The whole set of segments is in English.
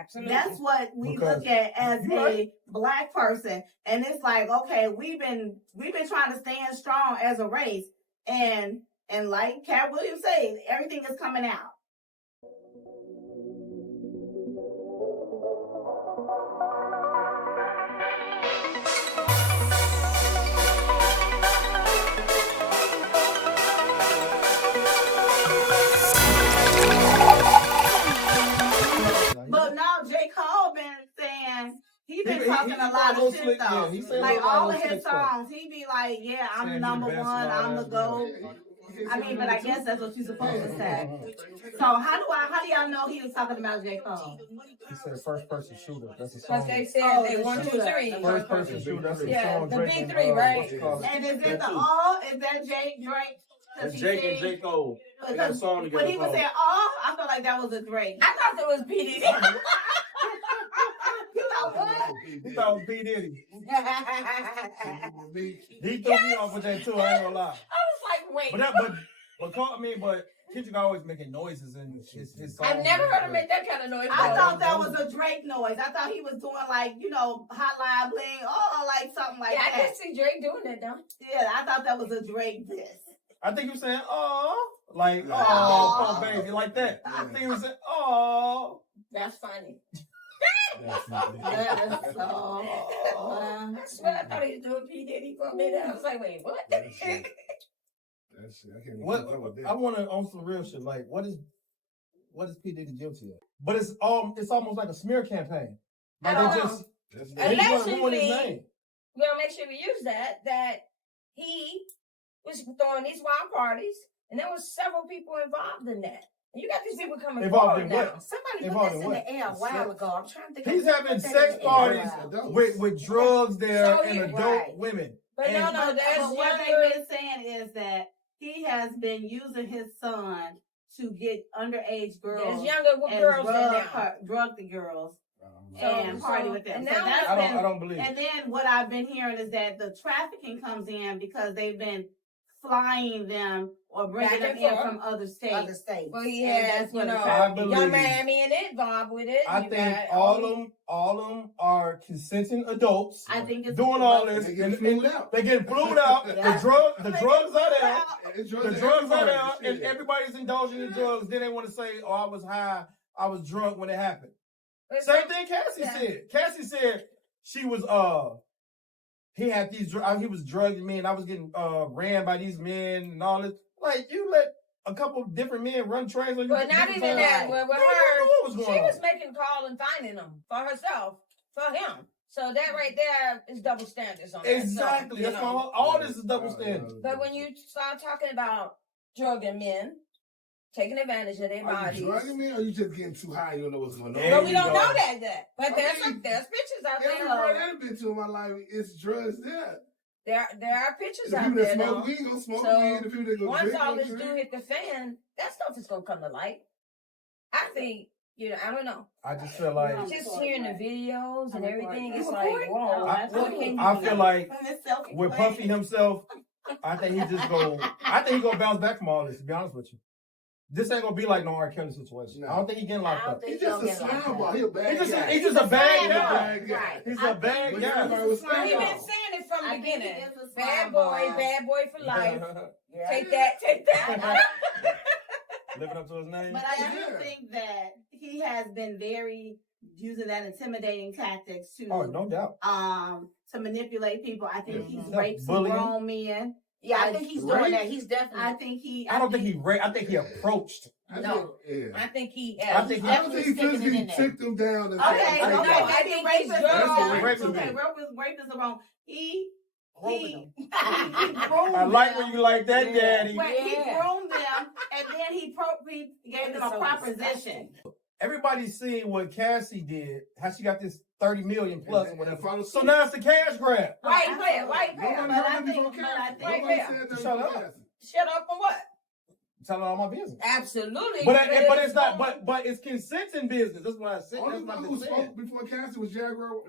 Absolutely. That's what we look at as a black person. And it's like, okay, we've been trying to stand strong as a race. And like Cat Williams said, everything is coming out. But now J. Cole been saying he been talking a lot of shit though. Like all of his songs, he be like, "Yeah, I'm the number one, I'm the GOAT." I mean, but I guess that's what you're supposed to say. So how do y'all know he was talking about J. Cole? He said first person shooter. That's a song. Because they said they 1, 2, 3. First person shooter. That's a song. The big three, right? And is it the all? Is that Jake Drake? That's Jake and J. Cole. They got a song together. When he was saying all, I felt like that was a Drake. I thought it was P. Diddy. You know what? He thought it was P. Diddy. He threw me off with that too. I ain't gonna lie. I was like, wait. But Kendrick always making noises in his songs. I've never heard him make that kind of noise. I thought that was a Drake noise. I thought he was doing like, Hotline Bling, like something like that. I can see Drake doing that though. Yeah, I thought that was a Drake diss. I think he was saying, like, oh, baby, like that. I think he was saying, oh. That's funny. That's so. I swear I thought he was doing P. Diddy for a minute. I was like, wait, what? I want to on some real shit. Like, what is P. Diddy guilty of? But it's almost like a smear campaign. Like Allegedly, we're gonna make sure we use that he was throwing these wild parties, and there was several people involved in that. And you got these people coming forward now. Somebody put this in the air a while ago. I'm trying to think. He's having sex parties with drugs there and adult women. But but what they've been saying is that he has been using his son to get underage girls, drug the girls, and party with them. So I don't believe. And then what I've been hearing is that the trafficking comes in because they've been flying them or bringing them in from other states. Well, he has, Young Miami and it involved with it. I think all of them are consenting adults. I think it's doing all this. They get flued out. Yeah. The drugs are there. The drugs are there, and everybody's indulging in drugs. Then they want to say, "Oh, I was high, I was drunk when it happened." Same thing Cassie said. Cassie said she was he had these. He was drugging me, and I was getting ran by these men and all this. Like, you let a couple of different men run trains on you. But not even that. With her, she was making calls and finding them for herself, for him. So that right there is double standards on that. Exactly. So, that's all this is double standards. But when you start talking about drugging men, taking advantage of their bodies. Are you drugging me, or you just getting too high? You don't know what's going on. But we don't know that. But there's pictures out there. Everywhere I've been to in my life, it's drugs there. There are pictures out there. there. Smoke weed, gonna smoke weed. The people that go once all this do hit the fan, that stuff is gonna come to light. I think, I don't know. I just feel like just hearing the videos and everything, it's like, whoa. I feel like with Puffy himself, I think he gonna bounce back from all this, to be honest with you. This ain't gonna be like no R. Kelly situation. I don't think he's getting locked up. He's just a slouchball. He's a bad guy. He's just a bad guy. He's a bad guy. He's been saying it from the beginning. Bad boy for life. Take that. Living up to his name. But I do think that he has been very using that intimidating tactics to no doubt. To manipulate people. I think he's raped some grown men. Yeah, I think he's doing that. He's definitely. I don't think he raped. I think he approached. No, I think he. I don't think he physically took them down. I think rape is wrong. I like when you like that, Daddy. He groomed them, and then he gave them a proposition. Everybody's seeing what Cassie did, how she got this 30 million plus or whatever. So now it's the cash grab. Right there. Shut up. Shut up for what? Telling all my business. Absolutely. But it's not. But it's consenting business. That's what I said. Only one who spoke before Cassie was Jaguar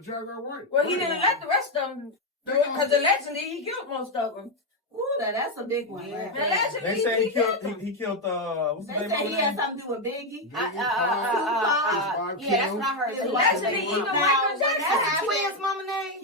White. Well, he didn't let the rest of them do it because allegedly he killed most of them. Ooh, that's a big one. Yeah. They say he killed what's the They name say of he the had name? something to do with Biggie. Tupac. Yeah, that's what I heard. Allegedly, even Now, Michael when Jackson. that happened- Twins' mama name?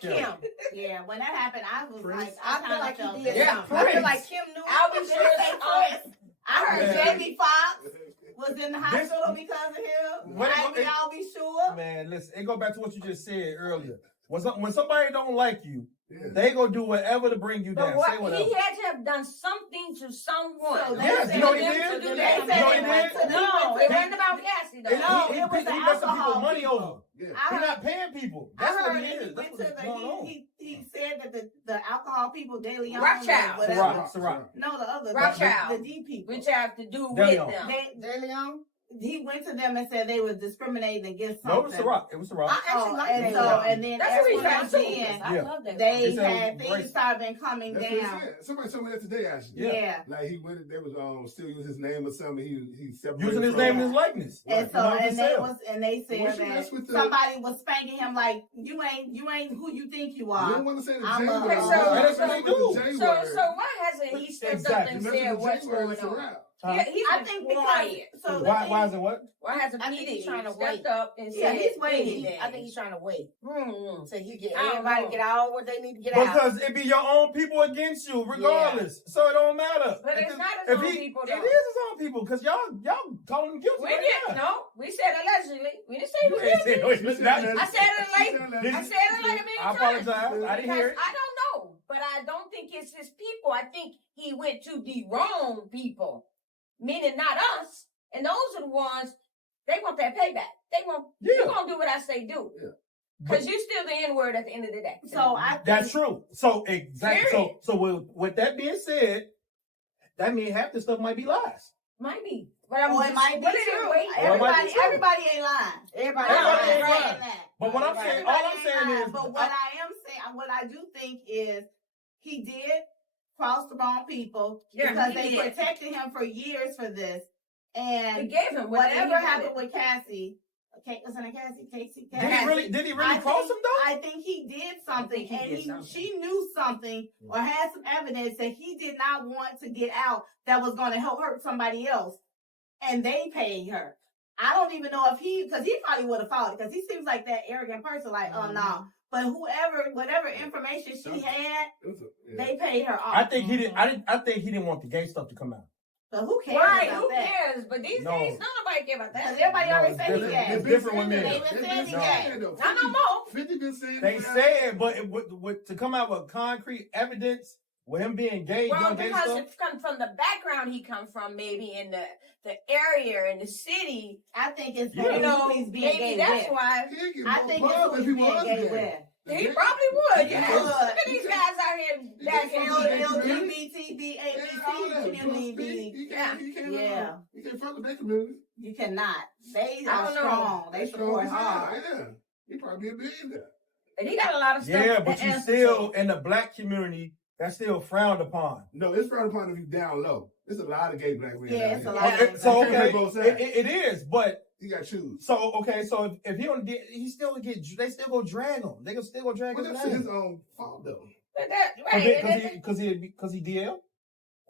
Kim. Yeah, when that happened, I was Chris. like, I feel like he did Yeah, something. I feel Prince. like Kim knew. I'll be sure Chris. I heard Yeah. Jamie Foxx was in the hospital because of him. What- I'll be sure. Man, listen, it go back to what you just said earlier. When somebody don't like you, Yeah. they gonna do whatever to bring you down. But Say whatever. he had to have done something to someone. So they Yes, said you know what he them did? to do You that. know They what said he they did? went to- No, they it went wasn't about Cassie though. No, it was the he messing alcohol people money people. over. Yeah. He's not paying people. I That's what heard he that is. he That's went to what's going on. he said that the alcohol people, De Leon, Rothschild. whatever. Ciroc. No, the other, Rothschild. the D people. Which have to do De with Leon. them. De Leon? He went to them and said they were discriminating against No, it was something. Ciroc. It was Ciroc. I actually like and De so Leon. and then That's after what he's trying that, to do. then I Yeah. love that. they They said had it was things started been coming That's what he down. said. Somebody told me that today, actually. Yeah. Yeah. Like he went, they was still using his name or something. He separated Using his from name it. and his likeness. And so Right. and they said Once you that mess with the- somebody was spanking him like you ain't who you think you You are. don't want to say the I'm J a- word. Okay, so- That's what they do. So why hasn't he stepped Exactly. up and said what's going on? Huh? Yeah, he's I been think quiet. because so Why is it what? Why hasn't I think he he's trying to stepped wait. up and Yeah, said he's waiting. anything? I think he's trying to wait Hmm. till he get I don't everybody know. get all what they need to get out. Because it be your own people against you, regardless. So it don't matter. But it's If not his if own he- people, It though. is his own people, because y'all calling him guilty. We right didn't. now. No, we said allegedly. We didn't say he was You ain't guilty. say- listen, now- I said it late. I said it like a million I times. apologize. I didn't hear it. I don't know, but I don't think it's his people. I think he went to the wrong people, meaning not us. And those are the ones they want that payback. They want you gonna do what I say do, Yeah. because you still the N word at the end of the day. So I think That's true. So exactly. Period. So with that being said, that means half the stuff might be lies. Might be, but I'm or it just might be put it in true. wait. Or it might be true. Everybody ain't lying. Everybody Everybody ain't lying. lying. that. But what I'm Right. saying, all I'm Everybody saying ain't is, lying. But what I do think is he did cross the wrong people Yeah, because he they did. protected him for years for this. It And gave him what whatever he needed. happened with Cassie, wasn't it Cassie? Casey? did he really I cross think- him though? I think he did something, I think he and did something. she knew something or had some evidence that he did not want to get out that was going to help hurt somebody else, and they paid her. I don't even know if because he probably would have fought it because he seems like that arrogant person. Like, oh no, but whatever information she had, they paid her off. I think he didn't. I think he didn't want the gay stuff to come out. But who cares? Right, about who that? cares? But these No. days, nobody care about Because that. everybody No, already it's said he different. gay. It's different with men. They been saying he gay. Not no more. 50 been saying They it. say it, but to come out with concrete evidence with him being gay, Well, doing gay because stuff. it comes from the background he come from, maybe in the area in the city. I think it's Yeah. You know, he's being maybe gay that's with. why He'd get I more think pub it's who if he's he being was gay gay. with. he probably would. He Yeah, would. look at these guys out here back in fuck with gay LGBT, Yeah, all that. ABC community. He can't, Yeah. he can't fuck with that community. You cannot. They I are don't know. strong. They support strong as hard. hell. Yeah. He probably be a billionaire. And he got a lot of stuff. Yeah, to but you answer still to. in the black community, that's still frowned upon. No, it's frowned upon if you down low. There's a lot of gay black men. Yeah, down it's a here. lot. Okay, so You can't okay, have both sides. it is, but You got to choose. so if he don't get, he still get, they still go drag him. They can still go drag Well, his that's name. his own fault, though. But that, right, Because he DL.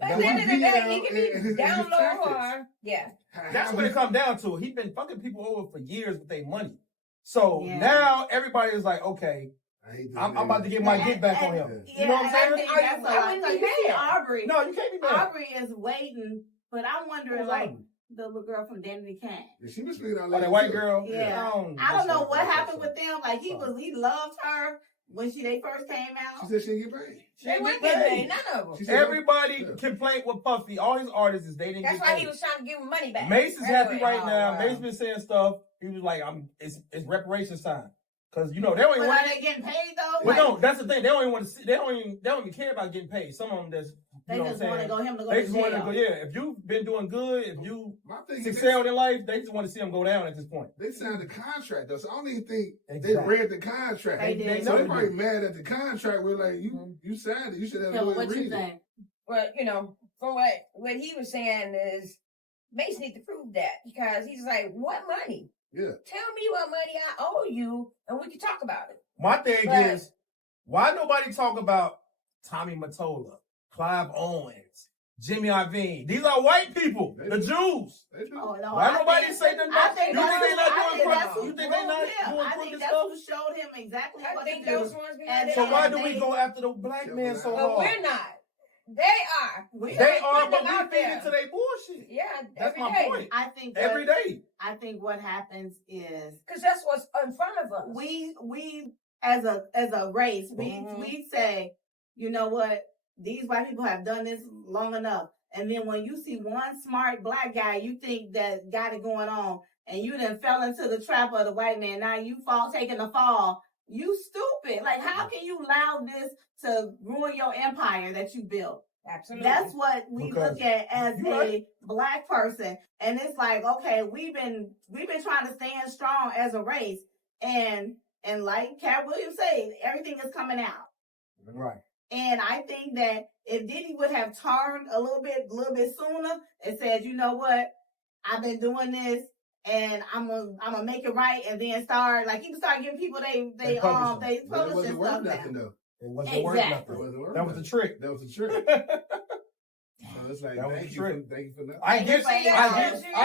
at the end of the day, he can and his be down low tactics. or yeah. That's what it comes down to. He's been fucking people over for years with their money. So Yeah. now everybody is like, okay, I hate that I'm nigga. about to get my get back on him. Yeah, You know what I'm and I saying? think Are you- that's a why lot. wouldn't So you you see be mad? Aubrey. No, you can't be mad. Aubrey is waiting, but I'm wondering, like, the little girl from Danny Kane. Yeah, she was speaking out Oh, that white girl? Yeah. I don't know what happened with them. Like, he loved her when they first came She out. said she didn't get paid. She They didn't wouldn't get get paid. paid, none of them. She said, Everybody Yeah. complained with Puffy. All his artists is they didn't That's get why paid. he was trying to give him money back. Mace is happy Anyway, right now. wow. Mace been saying stuff. He was like, it's reparations time. Because, you know, they don't even But want are they getting paid, though? Well, Like, no, that's the thing. They don't even want to see. They don't even care about getting paid. Some of them just, they you know just what I'm want to saying? him to go They to just want to jail. go. Yeah, if you've been doing good, if you My thing is, excelled in life, they just want to see them go down at this point. they signed the contract, though, so I don't even think Exactly. they read the contract. They did. So know they're they probably did. mad at the contract. We're like, you signed it. You should have So to go what and you read it. think? Well, you know, from what he was saying is Mace need to prove that because he's like, what money? Yeah. Tell me what money I owe you, and we can talk about it. My thing But- is, why nobody talk about Tommy Mottola? Clive Owens, Jimmy Iovine. These are white people, the Jews. Oh, no, Why nobody say nothing about I think you think they not that's doing who crooked? You think they not him. doing I crooked think that's stuff? who showed him exactly I what think to do. those ones behind So it. why do we go after the black man so But hard? we're not. They are. They are, putting but them out we feed there. into their bullshit. Yeah, That's every my day. point. I think Every day. I think what happens is Because that's what's in front of us. we as a race, we say, you know what, these white people have done this long enough. And then when you see one smart black guy, you think that got it going on, and you then fell into the trap of the white man. Now you taking a fall. You stupid. Like, how can you allow this to ruin your empire that you built? Absolutely. That's what we look at as a black person. And it's like, okay, we've been trying to stand strong as a race. And like Cat Williams said, everything is coming out. Right. And I think that if Diddy would have turned a little bit sooner and said, you know what, I've been doing this and I'm gonna make it right, and then start giving people they publishing stuff now. It wasn't worth nothing. That was the trick. That was the trick. So it's like, thank you for that. I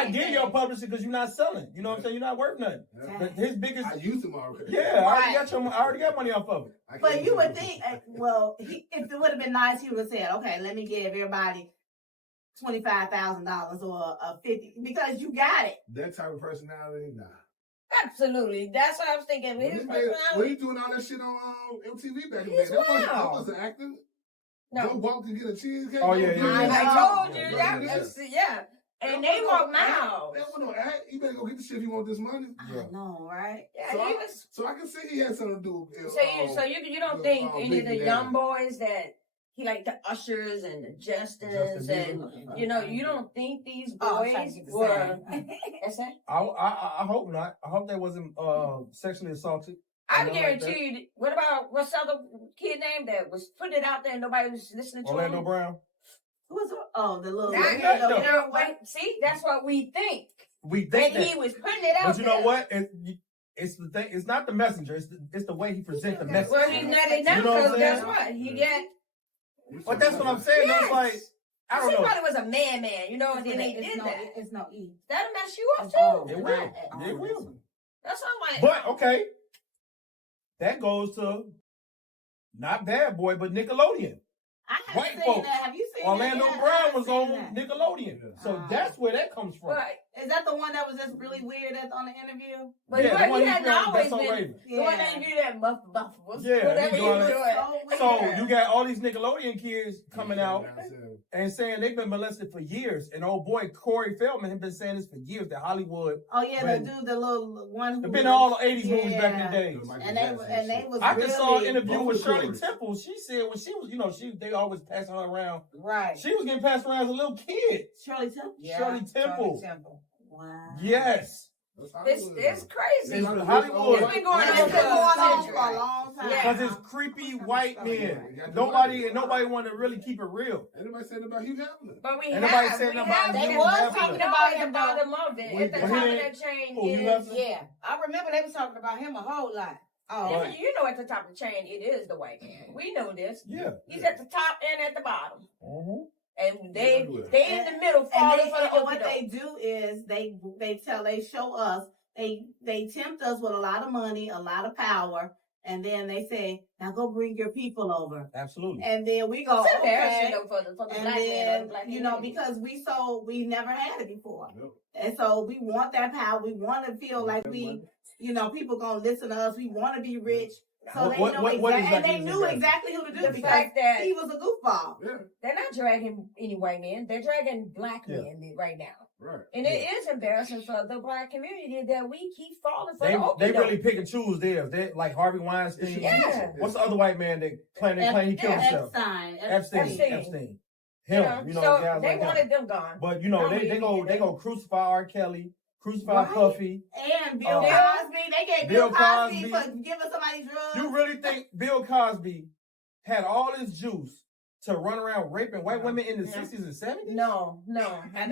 get your publishing because you're not selling. You know what I'm saying? You're not worth nothing. Yeah. But his biggest. I used them already. Yeah, I already got money off of it. But you would think, well, if it would have been nice, he would have said, okay, let me give everybody $25,000 or $50,000 because you got it. That type of personality, nah. Absolutely. That's what I was thinking. When he doing all that shit on MTV back in the day, that wasn't acting. No. Go walk to get a cheesecake. Oh, yeah. I told you. Yeah. And they walk miles. That wasn't no act. You better go get the shit if you want this money. I know, right? Yeah, so I can see he had something to do with So you don't think any of the young boys that he like the ushers and the Justins and you don't think these boys were I hope not. I hope they wasn't sexually assaulted. I guarantee you. What about what's the other kid name that was putting it out there and nobody was listening to Orlando him? Brown. Who's the little? See, that's what we think. We think that he was putting it out. But you know what? It's the thing. It's not the messenger. It's the way he presents the message. Well, he's not enough because guess what? He get. But that's what I'm saying. Yes. It's like I don't know. Somebody was a man, and then they did that. It's no E. That'll mess you up too. It will. It will. That's all I'm like. But okay, that goes to not Bad Boy, but Nickelodeon. White folks. Have you seen Orlando Brown was on Nickelodeon, so that's where that comes from. Right. Is that the one that was just really weird on the interview? But yeah, he hadn't always been. Raven. The one that interview that buff was whatever he was doing. So you got all these Nickelodeon kids coming out and saying they've been molested for years. And old boy Corey Feldman has been saying this for years that Hollywood. Oh yeah, the little one. They've been all the 80s movies back in the day. And they was. I just saw an interview with Shirley Temple. She said when she was, they always passing her around. Right. She was getting passed around as a little kid. Shirley Temple. Yeah, Shirley Temple. Wow. Yes. It's crazy. It's Hollywood. It's been going on for a long time. Because it's creepy white men. Nobody want to really keep it real. Anybody said about Hugh Hefner? But we Ain't have. nobody said about They Hugh was Hefner. talking about him at the top of that chain is. Yeah, I remember they was talking about him a whole lot. Oh, you know, at the top of the chain, it is the white man. We know this. Yeah. He's at the top and at the bottom. Mm-hmm. And they in the middle falling for the what they do is they show us, they tempt us with a lot of money, a lot of power, and then they say, now go bring your people over. Absolutely. And then we go, it's okay. for the and black then, man, because we never had it before. Nope. And so we want that power. We want to feel like people gonna listen to us. We want to be rich. So they know and they knew exactly who to do the fact that he was a goofball. Yeah. They're not dragging any white men. They're dragging black men right now. Right. And it is embarrassing for the black community that we keep falling for they really pick and choose theirs. They like Harvey Weinstein. Yeah. What's the other white man that claim he killed himself? Epstein. Him. So guys they like wanted them gone. But they go crucify R. Kelly. Crucify Puffy. And Bill Cosby. They gave Bill Cosby for giving somebody drugs. You really think Bill Cosby had all this juice to run around raping white women in the 60s and 70s? No. Come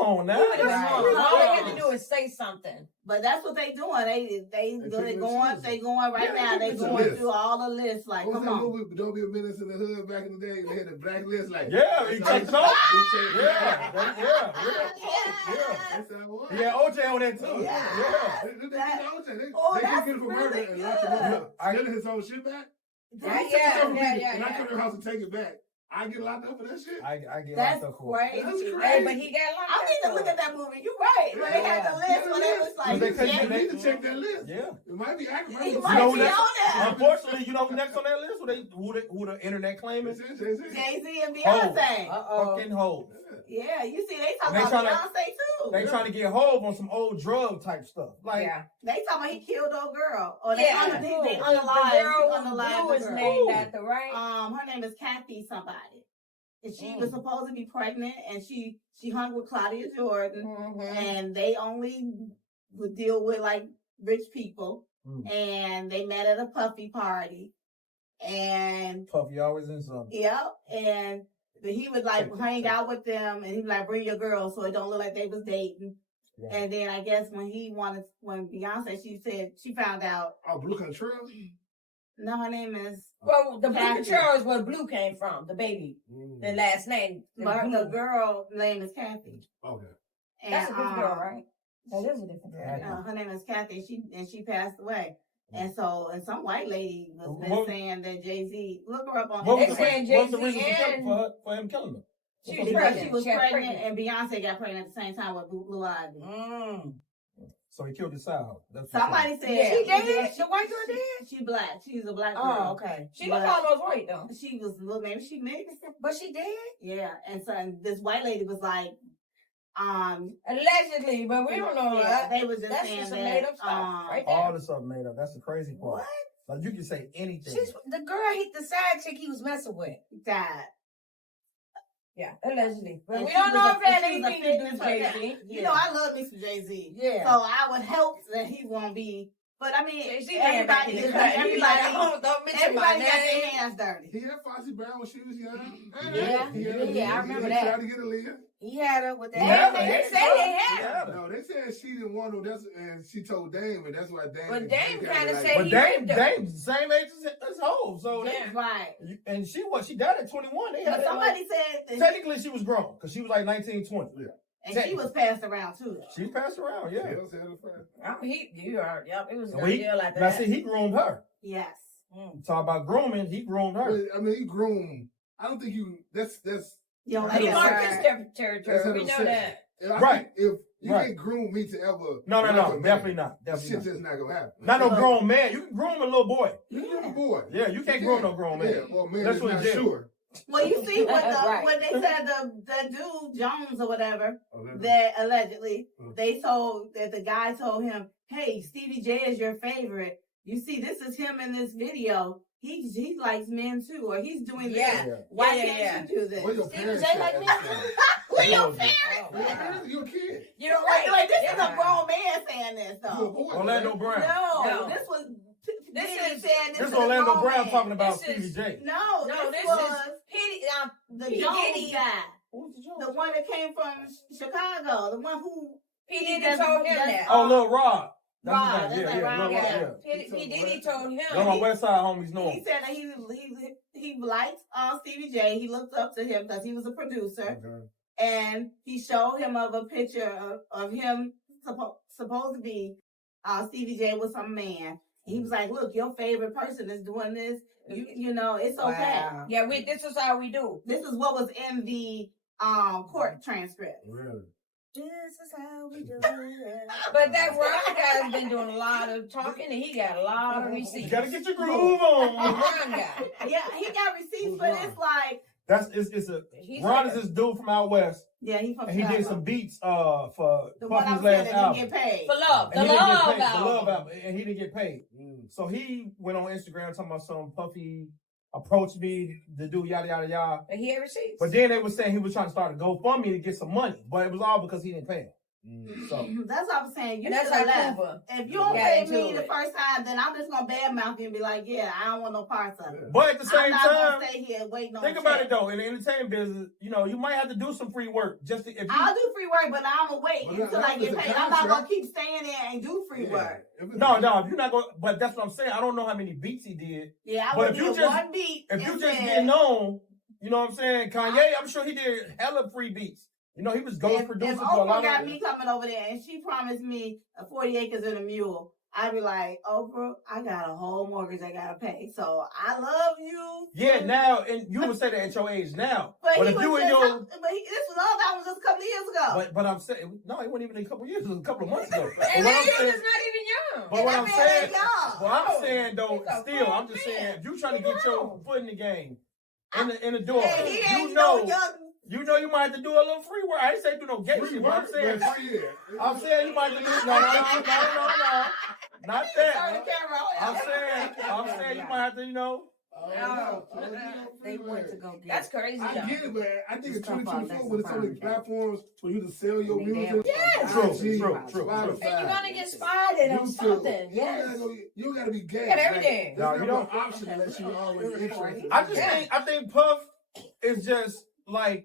on now. All they had to do is say something. But that's what they doing. They going right now. They going through all the lists. Like, come on. Don't Be a Menace in the Hood back in the day. They had the black list. Like, yeah, he checked it off. Yeah. Yeah, OJ on that too. Yeah. They get it for murder and lock him up. Stealing his own shit back. And I come to the house and take it back. I get locked up for that shit. I get That's locked up for crazy. it. That's crazy. Hey, but he got locked up. I need to look at that movie. You're right. When they had the list, when they was like, you need to check that list. Yeah. It might be accurate. He might be on there. Unfortunately, you know who next on that list? Who the internet claiming? Jay-Z and Beyonce. Fucking hoes. Yeah, you see, they talking about Beyonce too. They trying to get Hov on some old drug type stuff. Like, they talking about he killed old girl. Or they The girl was named after, right? Her name is Kathy somebody. And she was supposed to be pregnant, and she hung with Claudia Jordan, and they only would deal with like rich people, and they met at a Puffy party, and Puffy always in something. Yep, and he would like hang out with them, and he'd like bring your girl so it don't look like they was dating. Yeah. And then I guess when Beyonce, she said she found out. Oh, Blue Control? No, her name is. Well, the Blue Control is where Blue came from, the baby. The last name. The girl name is Kathy. Okay. And, that's a different girl, right? That is a different girl. Her name is Kathy, she passed away. And so, and some white lady was been saying that Jay-Z, look her up on What was the reason for him killing her? She was pregnant, and Beyonce got pregnant at the same time with Blue Ivy. So he killed his side. Somebody said she dead. The white girl dead. She black. She's a black girl. Oh, okay. She was almost white though. She was maybe she mixed, but she dead. Yeah, and so this white lady was like, allegedly, but we don't know that. They was just saying that made up stuff, right there. All the stuff made up. That's the crazy part. What? Like you can say anything. The girl hit the side chick he was messing with. Died. Yeah, allegedly. But we don't know if that anything to do with Jay-Z. You know, I love me some Jay-Z. Yeah. So I would hope that he won't be. But I mean, everybody got their hands dirty. He had Foxy Brown when she was young. Yeah, I remember that. He tried to get Aaliyah. He had her with that. They said they had her. No, they said she didn't want him. And she told Dame, and that's why Dame. But Dame kind of said he raped her. But Dame's the same age as Hov, so that's right. And she died at 21. But somebody said technically she was grown because she was like 19, 20. Yeah. And she was passed around too. She passed around, yeah. It was a good deal like that. Now see, he groomed her. Yes. Talk about grooming, he groomed her. I mean, he groomed. I don't think you. That's. He marked his territory. We know that. Right. If you can't groom me to ever. No, definitely not. Shit just not gonna happen. Not no grown man. You can groom a little boy. You can groom a boy. Yeah, you can't groom no grown man. Yeah, well, man, that's not sure. Well, you see when they said the dude Jones or whatever that allegedly they told that the guy told him, "Hey, Stevie J is your favorite. You see, this is him in this video. He likes men too, or he's doing this. Why can't you do this? Stevie J like men too? Where your parents? You're a kid. You know, like this is a grown man saying this though. Orlando Brown. No, this was. This is Orlando Brown talking about Stevie J. No, this was the Jones guy. The one that came from Chicago. The one who P. Diddy told him that. Oh, Lil Rod. Rod. P. Diddy told him. One of my West Side homies know him. He said that he liked Stevie J. He looked up to him because he was a producer. Okay. And he showed him a picture of him supposed to be Stevie J with some man. He was like, "Look, your favorite person is doing this. You know, it's okay." Wow. Yeah, this is how we do. This is what was in the court transcript. Really? This is how we do it. But that Ron guy's been doing a lot of talking, and he got a lot of receipts. You gotta get your groove on. Ron guy. Yeah, he got receipts, but it's like Ron is this dude from out west. Yeah, he from Chicago. He did some beats for the Puffy's last album. He get paid. For Love. The Love album. And he didn't get paid. So he went on Instagram talking about some Puffy approached me to do yada yada yada. But he had receipts. But then they were saying he was trying to start a GoFundMe to get some money. But it was all because he didn't pay him. So that's what I'm saying. You that's should have how left. Cuba. If you don't pay me the first time, then I'm just gonna badmouth you and be like, yeah, I don't want no parts of it. but at the same I'm not time, gonna stay here waiting on. think about it though. In the entertainment business, you might have to do some free work just to, I'll do free work, but I'm gonna wait until I get paid. I'm not gonna keep staying there and do free work. No, if you're not going. But that's what I'm saying. I don't know how many beats he did. Yeah, I but would do one beat. If you just get known, you know what I'm saying? Kanye, I'm sure he did hella free beats. He was ghost producer if for a lot Oprah got of me coming over there and she promised me 40 acres and a mule, I'd be like, Oprah, I got a whole mortgage I gotta pay. So I love you. Yeah, now, and you would say that at your age now. But if you and your this was all that was just a couple of years ago. But I'm saying no, it wasn't even a couple of years, it was a couple of months ago. And now he's not even young. But what I'm saying, I'm saying though, still, I'm just saying, if you trying to get your foot in the game, in the door, you might have to do a little free work. I ain't say do no gay shit, but I'm saying you might have to do no. Not that. I'm saying you might have to, They went to go get. That's crazy. I get it, man. I think in 2024, when it's so many platforms for you to sell your music. Yes. True. And you're gonna get spotted on something. Yes. You gotta be gay. Get everything. No, you don't. Option unless you always interested. I think Puff is just like.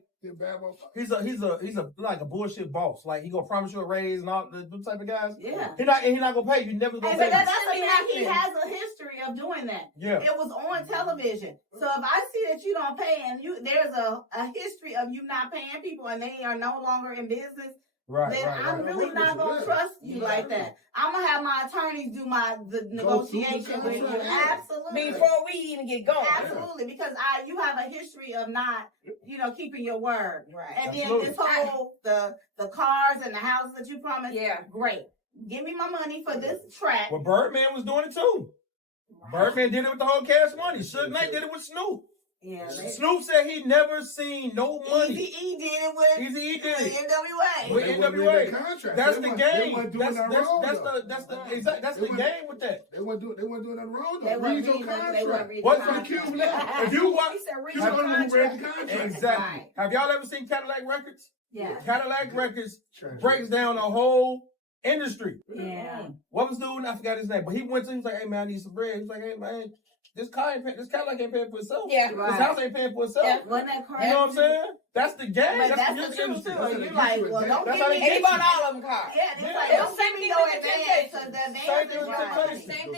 He's a like a bullshit boss. Like he gonna promise you a raise and all the type of guys. Yeah. He not gonna pay you. Never gonna pay. That's the thing. He has a history of doing that. Yeah. It was on television. So if I see that you don't pay and there's a history of you not paying people and they are no longer in business, then I'm really not gonna trust you like that. I'm gonna have my attorneys do the negotiation with you. Absolutely. Before we even get going. Absolutely, because you have a history of not, keeping your word. Right. And then this whole the cars and the houses that you promised. Yeah. Great. Give me my money for this track. Well, Birdman was doing it too. Birdman did it with the whole Cash Money. Suge Knight did it with Snoop. Yeah, Snoop said he never seen no money. Eazy-E did it with NWA. With NWA. That's the game. That's the game with that. They weren't doing nothing wrong. They Read your contract. What's for the Cube left? If you watch, you don't read the contract. Exactly. Have y'all ever seen Cadillac Records? Yeah. Cadillac Records breaks down the whole industry. Yeah. What was dude? I forgot his name, but he went to. He's like, "Hey man, I need some bread." He's like, "Hey man, this Cadillac ain't paying for itself. Yeah, This house ain't paying for itself." Yeah, wasn't that crazy? You know what I'm saying? That's the game. But that's the the truth industry. too. You're like, well, don't give me. And he bought all of them cars. Yeah, it's like, don't give me no advance because the advance is Same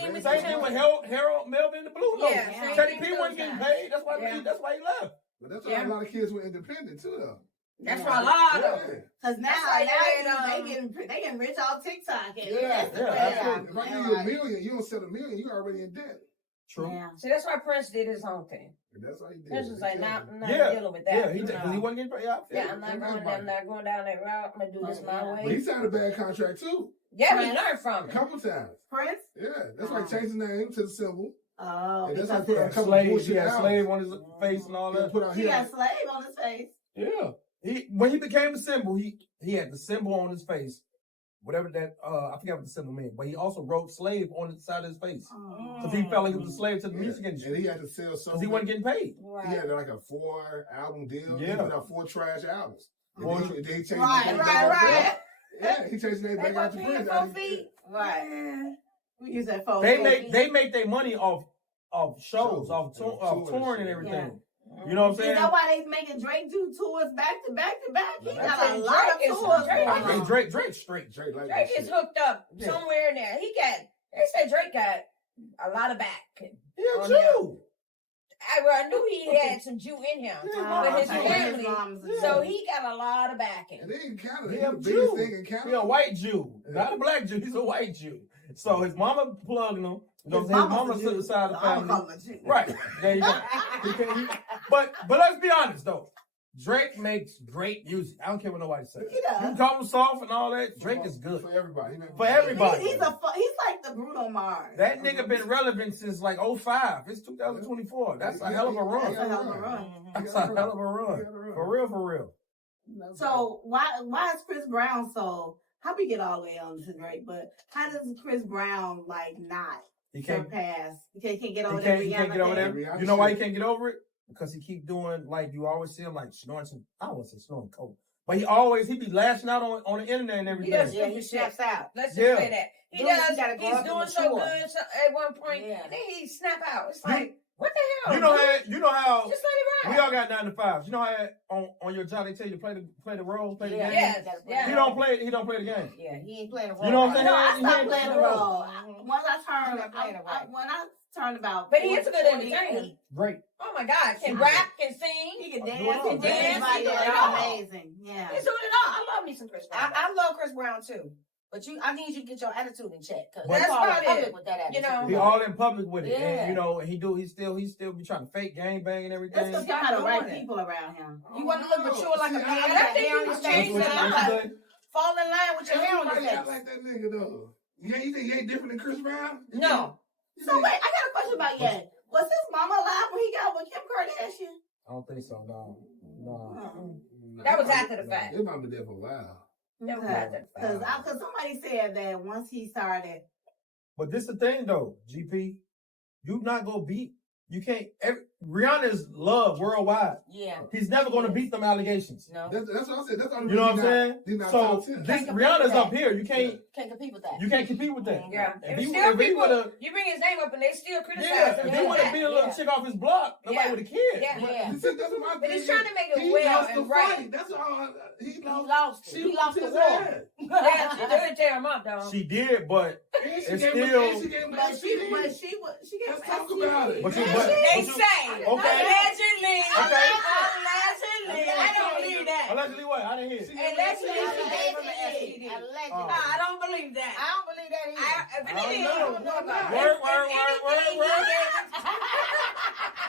thing with Harold Melvin and the Blue Notes. Yeah, Teddy P wasn't getting paid. That's why he left. But that's why a lot of kids were independent too, though. That's for a lot of them. Because now they getting rich off TikTok. And If I give you $1 million, you don't sell $1 million, you're already in debt. True. Yeah. So that's why Prince did his own thing. And that's why he did. Prince was like, I'm not Yeah. dealing with that. Yeah, he did. He wasn't getting paid. I'm not going down that route. I'm gonna do this my way. But he signed a bad contract too. Yeah, we learned from A it. couple times. Prince? Yeah, that's why he changed his name to the symbol. Oh, And that's because why he put a couple Slave. He bullshit had out. slave on his face and all that. he got slave on his face. Yeah. When he became a symbol, he had the symbol on his face. Whatever that, I forget what the symbol meant, but he also wrote slave on the side of his face. Because he felt like he was a slave to the music industry. And he had to sell so Because he wasn't getting paid. Right. He had like a 4-album deal. Yeah. He put out 4 trash albums. And then he changed his name Right. back. Yeah, he changed his name back out to Prince. 4 feet. Right. We use that 4 feet. They make their money off shows, off touring and everything. Yeah. You know what I'm saying? You know why they making Drake do tours back to back to back? He got a lot of tours. I think Drake straight. Drake is hooked up somewhere in there. They say Drake got a lot of back. Yeah, Jew. I knew he had some Jew in him with his family, so he got a lot of backing. And they in Canada, He a the biggest Jew. thing in Canada. He a white Jew, not a black Jew. He's a white Jew. So his mama plugged him. You know what I'm saying? His mama sit beside the family. Right. There you go. But let's be honest though. Drake makes great music. I don't care what nobody says. You call him soft and all that. Drake is good for everybody. He's like the Bruno Mars. That nigga been relevant since like 05. It's 2024. That's a hell of a run. That's a hell of a run. For real. So why is Chris Brown so? How we get all the way on to Drake? But how does Chris Brown not surpass? He can't get over that. He can't get over that. You know why he can't get over it? Because he keep doing, like, you always see him, like, snoring some, I don't want to say snoring coke, But he be lashing out on the internet and everything. Yeah, he snaps out. Let's just say that. He does. He's doing so mature. good at one point. And then he snap out. It's like, what the hell? You know how just let it ride. We all got 9 to 5s. You know how on your job they tell you to play the role, play the game. Yes. He don't play the game. Yeah, he ain't playing the role. You know what I'm saying? No, I stopped playing the role. Once I turned about. But he is a good entertainer. Great. Oh my God! Can rap, can sing, he can dance, he do it all. Amazing. Yeah, he's doing it all. I love me some Chris Brown. I love Chris Brown too. But I need you to get your attitude in check. Cause that's all about in public it. with that attitude. You know, he all in public with it, Yeah. and and he still be trying to fake gang bang and everything. that's because he got the right people around him. You want to look mature like a man. I think he was changing it. Fall in line with your hair on your Everybody face. act like that nigga though. You think he ain't different than Chris Brown? No. So wait, I got a question about Ye. Was his mama alive when he got with Kim Kardashian? I don't think so. No. That was after the fact. His mama dead for a while. Because somebody said that once he started. But this the thing though, GP. You not gonna beat. You can't. Rihanna is loved worldwide. Yeah. He's never gonna beat them allegations. No. That's what I said. That's all. You know what I'm saying? So Rihanna's up here. You can't compete with that. You can't compete with that. Yeah. If If he still would have, you bring his name up and they still criticize him. if he would have beat a little chick off his block, nobody would have cared. Yeah. Yeah. But he's trying to make it well and right. That's all. He lost it. He lost the war. Yeah, she did tear him up, though. She did, but it's still. She gave Let's talk about it. But They say okay. allegedly. Okay. Allegedly. I don't believe that. Allegedly what? I didn't hear. Allegedly, she gave him an STD. Allegedly. I don't believe that. I don't believe that either.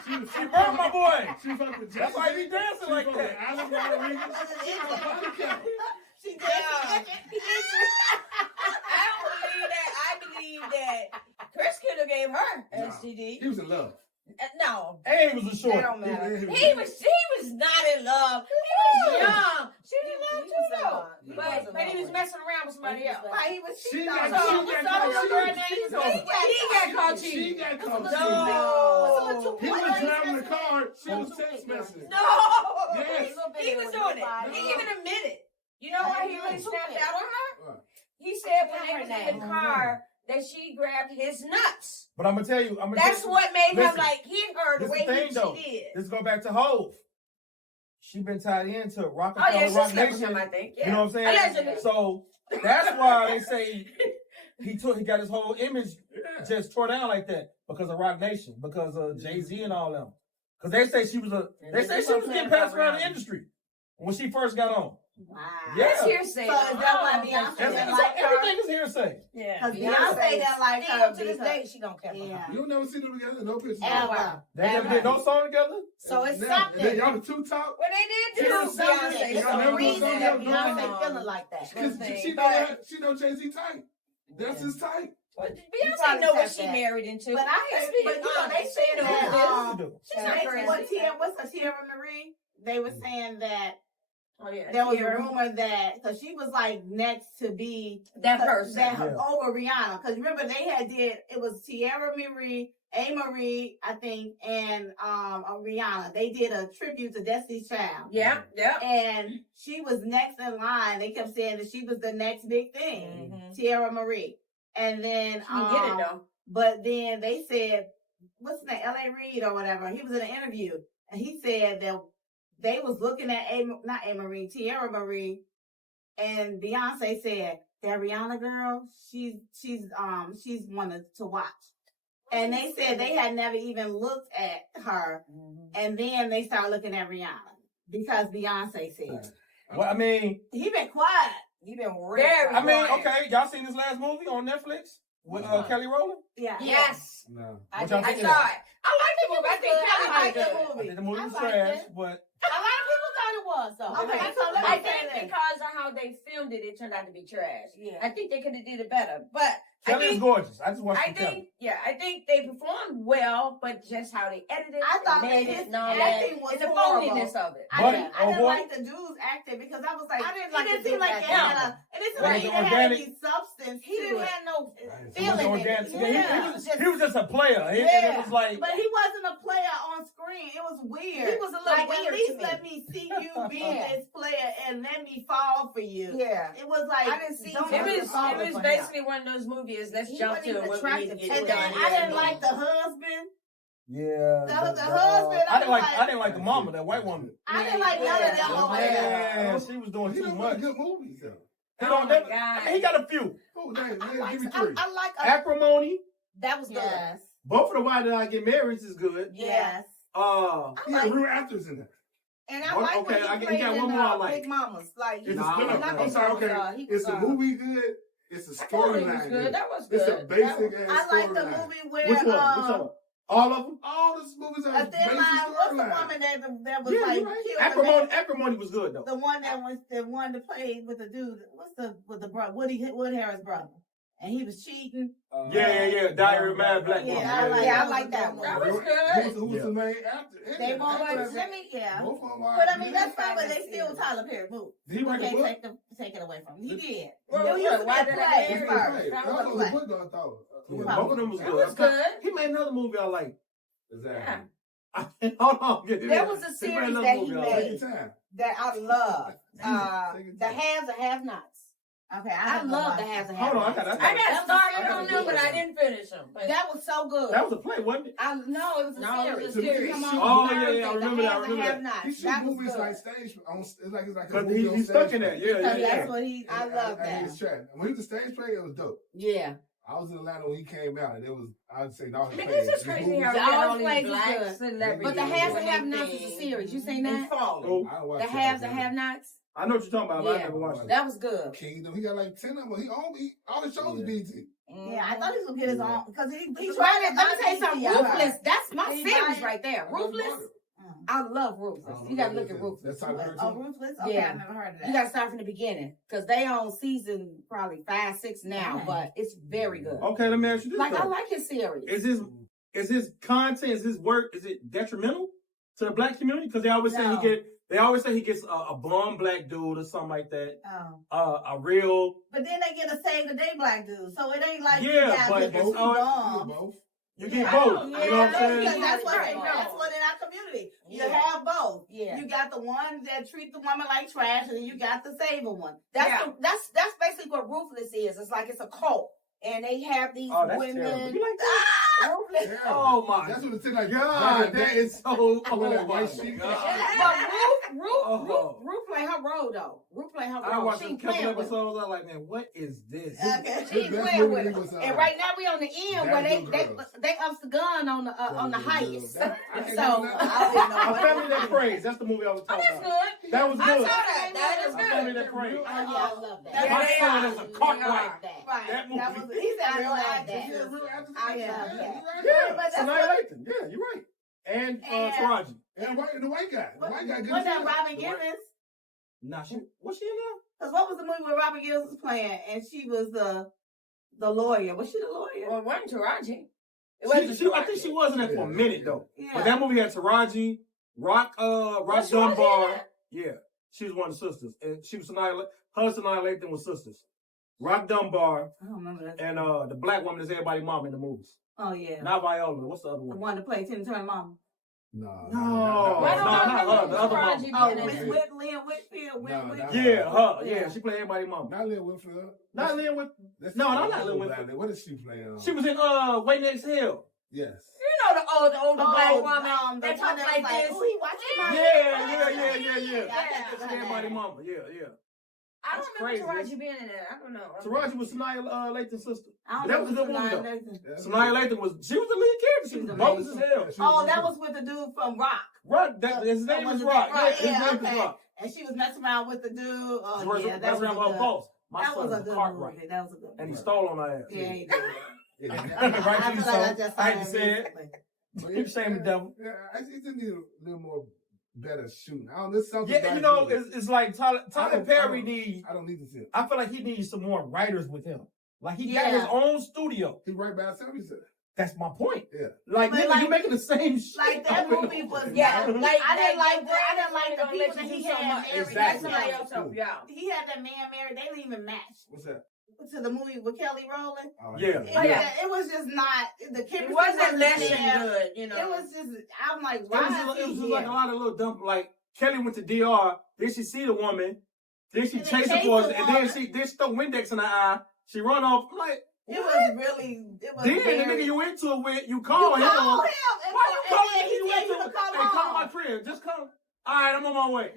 She burned my boy. That's why he be dancing like that. She did. I don't believe that. I believe that Chris could have gave her STD. He was in love. No. And he was a short. That don't matter. He was not in love. He was young. She didn't love too though. But he was messing around with somebody else. Like he was She cheating. got He got caught cheating. She got caught No. cheating. He was driving the car. She was text messaging. No. Yes. He was doing it. He even admitted. You know why he really snapped out on her? He said when they was in the car that she grabbed his nuts. But I'm gonna tell you, That's what made him like hit her the way she did. Let's go back to Hove. She been tied into Rockefeller Oh yeah, she Rock slept with Nation. him, I think. Yeah. You know what I'm saying? Allegedly. So that's why they say he got his whole image just tore down like that because of Rock Nation, because of Jay-Z and all them. Because they say she was getting passed around the industry when she first got on. Wow. Yeah. That's hearsay. So is that why Beyonce didn't like her? Everything is hearsay. Yeah. Because Beyonce didn't like her. To this day, she don't care. Yeah. You never see them together, no pictures. Ever. They never did no song together. So it's Then something. y'all the two talk. Well, they did There's do something. Beyonce. It's Y'all a never reason gonna that go Beyonce no. feeling like that. Because she know Jay-Z type. That's his type. Well, Beyonce know what she married into. But they said that she's not crazy. what's her Tierra Marie? They were saying that Oh, yeah. there was a rumor that because she was like next to be That person. over Rihanna. Because remember they it was Tierra Marie, A. Marie, I think, and Rihanna. They did a tribute to Destiny's Child. Yeah. And she was next in line. They kept saying that she was the next big thing, Tierra Marie. And then She get it though. But then they said, what's his name, L.A. Reid or whatever. He was in an interview and he said that they was looking at Tierra Marie, and Beyonce said that Rihanna girl, she's one to watch. And they said they had never even looked at her, and then they started looking at Rihanna because Beyonce said. Well, I mean, He been quiet. He been Very. I mean, okay, y'all seen this last movie on Netflix with Kelly Rowland? Yeah. Yes. No. I y'all saw it. think I of like the movie. I think Kelly I liked like it. the I movie. think the movie was I liked trash, it. but A lot of people thought it was, though. Okay, so let me I say think this. because of how they filmed it, it turned out to be trash. Yeah. I think they could have did it better. But Kelly is gorgeous. I just watched I Kelly. think they performed well, but just how they edited it, I thought made that it, his and all acting that, was and the horrible. phoniness of it. I didn't boy. like the dude's acting because I was like, I didn't it like didn't the seem dude like that it had down. it didn't seem Was like it it had organic? any substance. He didn't have no It was feeling in organic. it. Yeah, he was just a player. It was like, But he wasn't a player on screen. It was weird. He was a little like, weird at least to me. let me see you be Yeah. this player and let me fall for you. Yeah. It was like I didn't see don't him. It fall was for basically one of those movies. Let's He jump wasn't to even what we need to attractive get to And done. then I didn't like the husband. yeah. The husband, I didn't I I didn't like the mama, that white woman. I didn't like none of them over there. Man, she was doing He too don't much. make good movies, though. He, Oh don't, my that- God. I mean, he got a few. Oh, dang, I give me like, three. I like Acrimony. that was good. Yes. Both of the Why Did I Get Married is good. Yes. He had real actors in there. And I What- like okay, when he I got played one in more I like. Big Mamas. Like, It's Nah, no, not I'm Big sorry, Mamas, okay. he It's was, the movie good. It's the storyline good. good. That was It's a good. basic ass I like the storyline. movie where Which one? Which one? All of them? All these movies a are thin basic line. What's the storyline. woman that was Yeah, like you're right. killed? Acrimony was good though. The one that played with the dude. With the brother? Woody Harris' brother, and he was cheating. Yeah. Diary of a Mad Black Woman. I like that one. That was good. Who's the main actor? They won't Actors. let me. Yeah. Both of them are. But I mean, that's fine. But they still Tyler Perry movie. Did he write the book? Take it away from him. He did. Well, It used to be why a did I play get at married? first. That That was a was a play. book, though, I thought. Yeah, both of them was That good. was good. He made another movie I like. Exactly. Hold on. There was a made series another that he movie I like. Take made your time. that I love. Take your The time. haves and have-nots. Okay, I love the haves and Hold on, have-nots. I I got started I on got them, a but good I didn't finish them. But That was so good. That was a play, wasn't it? No, it was a No, it series. was a series. Come on Oh, Thursday, yeah, I the remember that, I haves and remember that. have-nots. He shoot That was movies good. like stage. It's like a Because movie on he's stage stuck in that. play. Yeah. That's what I love And that. he was trash. When he was a stage play, it was dope. Yeah. I was in Atlanta when he came out, and it was, I'd say, no, I mean, it's just crazy how we All got all these plays is black good. celebrities. But the haves and doing have-nots their is a thing. series. You seen And that? falling. The haves and have-nots? I know what you're talking about, but I Yeah. never watched it. That was good. Kingdom, he got like 10 of them. He all the shows Yeah. BT. Yeah, I thought he was gonna get his own because he Let tried me tell you something. Ruthless. That's my He series bought it. right there. Ruthless. I love Ruthless. You gotta look at Ruthless. That's how Oh, Ruthless? Okay, Yeah. I've never heard of that. You gotta start from the beginning because they on season probably 5, 6 now, Okay. but it's very good. Okay, let me ask you this. Like I though. like his series. Is his content, is his work, is it detrimental to the black community? Because they always No. say he gets a blonde black dude or something like that. Oh. A real. But then they get a save the day black dude, so it ain't like Yeah, you got but just it's two all- bombs. both. You get Yeah. both. Yeah, You know what I'm because saying? that's what Right. that's what in our community. You Yeah. have both. Yeah. You got the one that treat the woman like trash, and then you got the saver one. That's basically what Ruthless is. It's like it's a cult, and they have these Oh, that's women. terrible. You like that? Ruthless. Yeah. Oh my That's what it said like. God, that is so. I wear that white sheet. But Ruth play her role though. Ruth play her I role. watched She a ain't couple playing with him. episodes. I was like, man, what is this? Okay. She ain't That's playing what with it him. was, And right now we on the end where That good girls. they ups the gun on the highest. That- So I didn't know A Family That Prays. That's the movie I was Oh, talking that's about. good. That was I good. saw that. That is A Family good. That Prays. Oh, yeah, I love that. Yeah, My they son are. is a cock I right. love that. Right. That movie. That was he's a I real love actor. that. Yeah, real actor. I Yeah, love you're that. right. Yeah, But that's Sanaa Lathan. Yeah, you're right. And And- Taraji. And the white guy. The white guy good. Wasn't that too. Robin Givens? Nah, what's she in now? Because what was the movie where Robin Givens was playing, and she was the lawyer? Was she the lawyer? Well, it wasn't Taraji. It I wasn't think she was in that for a minute though. Yeah. But that movie had Taraji, Rock Was Taraji Dunbar. in that? Yeah, she was one of the sisters, and she was Sanaa Lathan was sisters. Rock Dunbar I don't remember that. and the black woman is everybody's mom in the movies. Oh yeah, Not Viola. What's the other the one? one that played Tina Turner mom. No. Why don't I not her, remember the other Taraji mom. being Oh, in Miss it? Lynn Whitfield. No, Yeah, her. Yeah. Yeah, she played everybody's mom. Not Lynn Whitfield. Not Lynn with. That's No, the not other Lynn one Whitfield. down there. What is she playing? She was in Waiting Next Hill. Yes. You know the older black woman the that one talk that like was like, this. "Ooh, he watching my Yeah. Yeah. She everybody's mama. Yeah. I That's don't remember crazy. Taraji being in there. I don't know. Taraji was Sanaa Lathan's sister. I don't That was a know good movie though. That's Sanaa Lathan was the lead character. She She was was bogus as amazing. hell. Oh, that was with the dude from Rock. Rock, his name is Rock. Yeah, his name is okay. Rock. And she was messing around with the dude. Oh, She was yeah, that messing was around with her a pulse. My that son was a is good cart movie. right. That was a good And he movie. stole on her ass. Yeah, he did. Yeah. Right, I you feel like I so. just I saw just that said. recently. But Keep saying the devil. Yeah, I just need a little more better shooting. I don't. There's something. Yeah, about you know, it. it's like Tyler I Perry don't- needs. I don't need to see it. I feel like he needs some more writers with him. Like he got his own studio. He right by himself, he said. That's my point. Yeah. Like, But nigga, like- you making the same shit. Like that movie was Like I didn't like the people that he had married. Exactly. Somebody else help you out. He had that man married. They didn't even match What's that? to the movie with Kelly Rowland. Oh, Yeah. It was just not the chemistry. It wasn't less there. than good, you know. It was just. I'm like, It why was is just he like here? a lot of little dumb. Like Kelly went to DR. Then she see the woman. Then she And chase her chase for the us, and then woman. she throw Windex in her eye. She run off. I'm like, It was really. It was then very, the nigga you into it with, you you call him. call him. Why you calling and me? he You said into you it? to come Hey, come to home. my crib. Just come. All right, I'm on my way.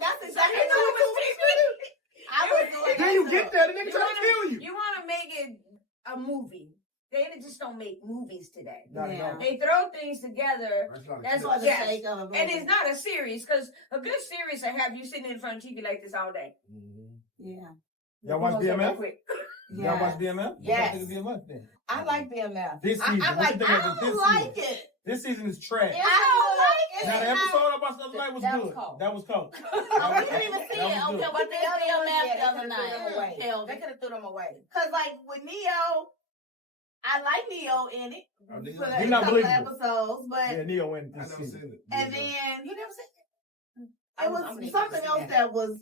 That's exactly You know what what I was doing. Then you that get too. there, the nigga try to kill you. You want to make it a movie. They just don't make movies today. Not at all. They throw things together. That's For what the yes. sake of a movie. And it's not a series, because a good series will have you sitting in front of TV like this all day. Yeah. Y'all watch BMF? Quick. Y'all watch BMF? Yes. What y'all think of BMF then? I like BMF. This season. I what like. you think I of this don't like season? it. This season is trash. I don't like it. Now the episode I watched the other night was That was good. cold. That was cold. I didn't even see That it. was Okay, good. but the other Yeah, the other they night. could have threw them away. Tell They me. could have threw them away. Cause like with Neo, I like Neo in it Oh, Neo. for He a not couple of believable. episodes, but Yeah, Neo went I this never season. seen it. and then You never seen it? it was something else that was.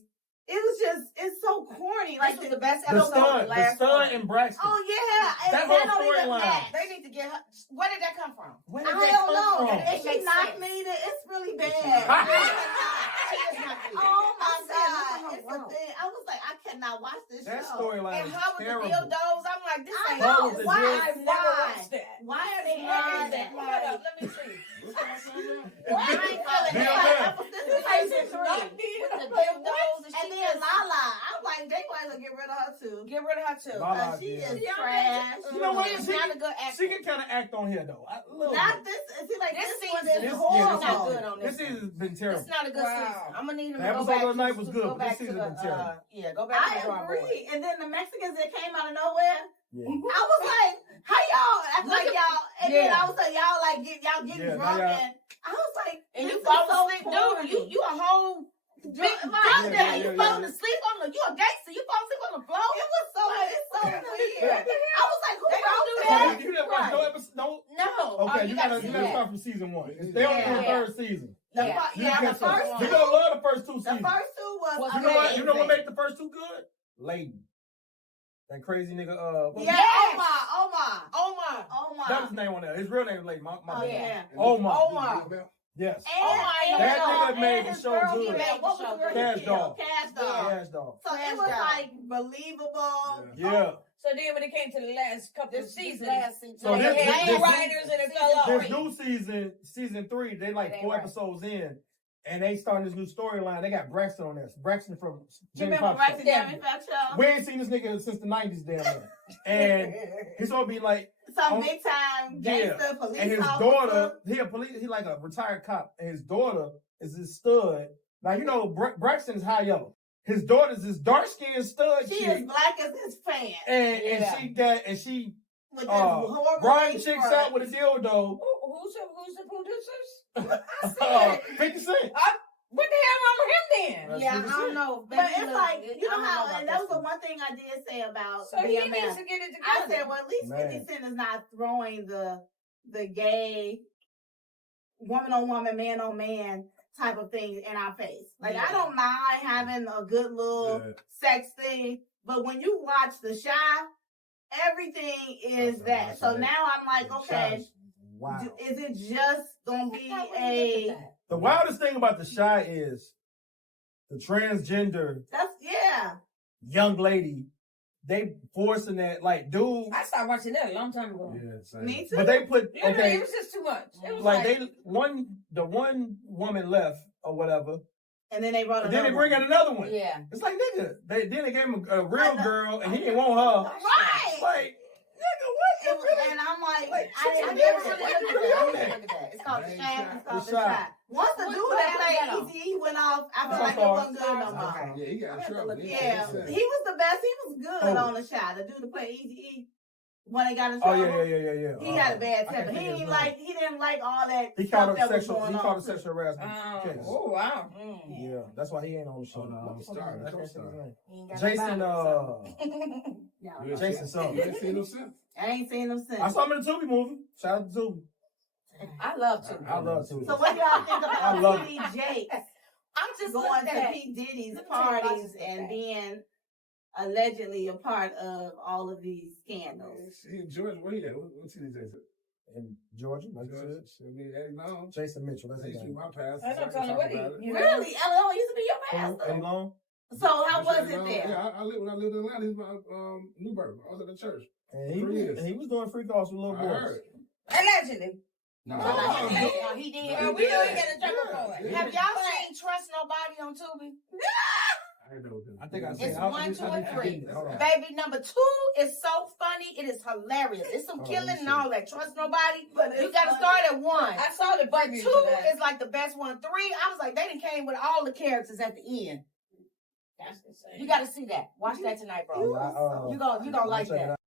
It was just. It's so corny. Like This was the best The episode. stud, The last and one. Braxton. oh yeah, and That they whole don't even storyline. match. They need to get her. Where did that come from? Where I did that don't come know. from? And It she makes knocked sense. me. It's really bad. She just not good. Oh my I'm saying, god, what's it's wrong? a thing. I was like, I cannot watch this That show. storyline And is how was terrible. the dildos? I'm like, this I ain't. know. with the Why? dildo. I've never watched that. Why are they Why on is that? that? Hold up, let me see. Why I ain't feeling BMF. This is season 3. With the dildos And then Lala, I'm like, they might as well get rid of her too. Get rid of her too. Lala, She yeah. is trash. You know what? She's She- not a good actor. She can kind of act on here though. A little Not bit. this. See, like This this one season is is horrible. not good on This this. season's been It's terrible. not a good Wow. season. I'm gonna need him The to go episode back. of the night was to good, Go but back this to season the been terrible. go back to I the drawing board. agree. And then the Mexicans that came out of nowhere, Yeah. I was like, how y'all act like y'all? And then Yeah. I was like, y'all like y'all getting Yeah, drunk, now y'all- and I was like, And this you is fall so asleep, corny. dude. You a whole big doctor. yeah, You yeah, falling yeah. asleep on the. You a gangster. You fall asleep on the floor. It was so it's so weird. I was like, who They don't do wrote So that. you never watched no episode? No. No. Okay, Oh, you gotta see start that. from season 1. They only do the Yeah. third season. The Yeah. fir- You yeah, the can say- first you two. gonna love the first 2 The seasons. first two was Was You know what? You know what amazing. made the first 2 good? Layden. That crazy nigga. What Yeah, Yes. Omar. Oh my. That was his name on there. His real name is Layden. My Oh bad. yeah. Omar. Omar. Yes. And That and nigga made the his show girl, good. he made what was the girl he Cash killed? Dog. Cash Dog. Cash Dog. So it was like believable. Yeah. So then when it came to the last couple of This seasons, last season. So they this- had this- new writers and it fell off. This new season, season 3, they like It ain't 4 right. episodes in, and they starting this new storyline. They got Braxton on this. Braxton from You Jamie remember Foxx. Braxton Damon Show? We ain't seen this nigga since the 90s, damn near. And he's gonna be like, Some Oh, big time yeah. gangster police and his officer. daughter, he like a retired cop, and his daughter is his stud. Now you know Braxton is high yellow. His daughter's this dark skinned stud She chick, is black as his fan. and she With this horrible Brian chicks front. out with a dildo. Who's the producers? 50 Cent. What the hell wrong with him then? That's Yeah, I 50 don't Cent. know. But it's like, you know I don't how, about and that was this the one thing I did say about So he BMF. needs to get it I together. said, well, at least Man. 50 Cent is not throwing the gay woman on woman, man on man type of thing in our face. Like, I don't mind having a good little sex thing, but when you watch The Shy, everything is that. So now I'm like, okay, Wow. is it just gonna be a? The wildest thing about The Shy is the transgender That's young lady. They forcing that, like, dude. I started watching that a long time ago. Me too. But they put You know, okay, it was just too much. It was like the one woman left or whatever, And then they wrote and then they another bring out another one. Yeah. It's like nigga, then they gave him a real girl, and he didn't want her. Right. Like nigga, what? You really? And I'm like, Like, I didn't I get never it. really look at Look at that. It's called the It's Shine. It's called The The Shy. Shy. Once the What- dude what that happened played Easy went off, I feel Oh, like it sorry. wasn't good no more. Yeah, he got in trouble. Yeah, he was the best. He was good Oh. on The Shy. The dude that played Easy when they got in Oh trouble. yeah. He had a bad temper. He didn't like all that. He stuff called that it was sexual. going He on. called it sexual harassment case. Oh wow. Yeah, that's why he ain't on the show. Star. Jason. Jason. Something. You ain't seen him since. I ain't seen him since. I saw him in the Tubi movie. Shout out to Tubi. I love to. I love Tubi. So what y'all think I love about T.D. Jakes I'm just going looking at to P. Diddy's parties and being allegedly a part of all of these scandals? George, where he at? What's his name? In Georgia, like you said. Jason Mitchell. That's his name. My past. I don't tell you what he. Really? Illinois used to be your pastor. Eddie Long? So how was it there? Yeah, when I lived in Atlanta, he was my Newburgh. I was at the church. And he was doing free calls with little boys. Allegedly. No, he did. We know he got in trouble for it. Have y'all seen Trust Nobody on Tubi? I think I It's seen 1, 2, and 3. Hold on. Baby, number 2 is so funny. It is hilarious. It's some killing and all that. Trust Nobody. You got to start at 1. I saw the But preview 2 today. is like the best one. 3, I was like, they done came with all the characters at the end. That's insane. You got to see that. Watch that tonight, bro. You gonna like that.